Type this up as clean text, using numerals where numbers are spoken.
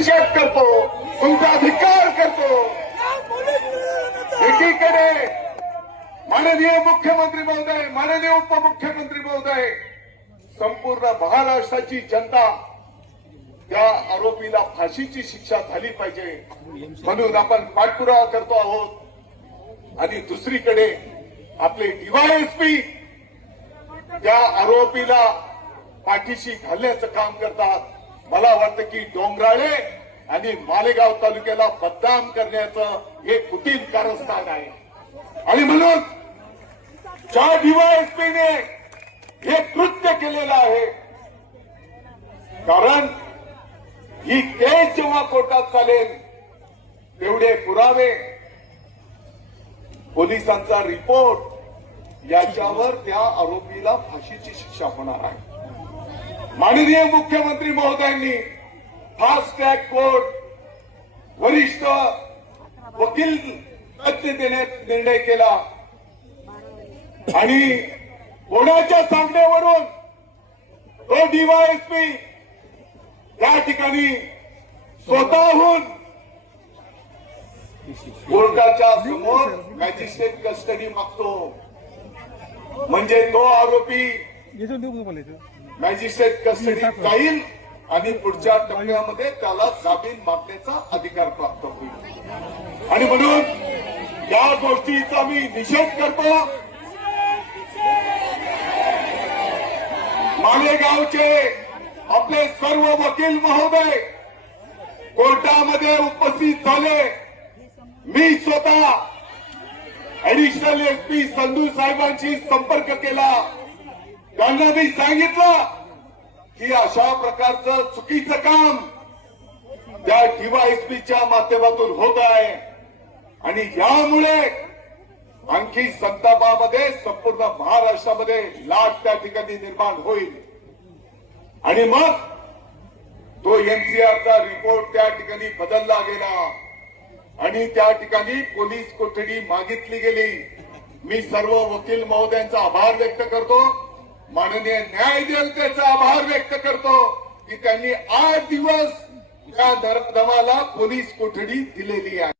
निषेध करतो, तुमचा धिक्कार करतो। एकीकडे माननीय मुख्यमंत्री महोदय, माननीय उपमुख्यमंत्री महोदय, संपूर्ण महाराष्ट्राची जनता त्या आरोपीला फाशीची शिक्षा झाली पाहिजे म्हणून आपण पाठपुरावा करतो आहोत। आणि दुसरीकडे आपले डीवायएसपी त्या आरोपीला पाठीशी घालण्याचं काम करतात। मला वाटतं की डोंगराळे आणि मालेगाव तालुक्याला बदनाम करण्याचं हे कुटील कारस्थान आहे। आणि म्हणून ज्या डीवायएसपीने हे कृत्य केलेलं आहे, कारण ही केस जेव्हा कोर्टात चालेल तेवढे पुरावे, पोलिसांचा रिपोर्ट याच्यावर त्या आरोपीला फाशीची शिक्षा होणार आहे। माननीय मुख्यमंत्री महोदयांनी फास्ट ट्रॅक कोर्ट, वरिष्ठ वकील तज्ञ देण्याचा निर्णय केला आणि कोणाच्या सांगण्यावरून तो डीवायएसपी त्या ठिकाणी स्वतःहून कोर्टाच्या समोर मॅजिस्ट्रेट कस्टडी मागतो। म्हणजे तो आरोपी मॅजिस्ट्रेट कस्टडीत जाईल आणि पुढच्या टप्प्यामध्ये त्याला जामीन मागण्याचा अधिकार प्राप्त होईल। आणि म्हणून या गोष्टीचा मी निषेध करतो। मालेगावचे आपले सर्व वकील महोदय कोर्टामध्ये उपस्थित झाले। मी स्वतः ऍडिशनल एसपी संधू साहेबांशी संपर्क केला। त्यांना मी सांगितलं की अशा प्रकारचं चुकीचं काम त्या डीवायएसपीच्या माध्यमातून होत आहे आणि यामुळे आणखी संतापामध्ये संपूर्ण महाराष्ट्रामध्ये लाट त्या ठिकाणी निर्माण होईल। आणि मग तो एनसीआरचा रिपोर्ट त्या ठिकाणी बदलला गेला आणि त्या ठिकाणी पोलीस कोठडी मागितली गेली। मी सर्व वकील महोदयांचा आभार व्यक्त करतो, माननीय न्यायदेवतेचा आभार व्यक्त करतो की त्यांनी 8 दिवस या नरदमाला पोलीस कोठडी दिलेली आहे।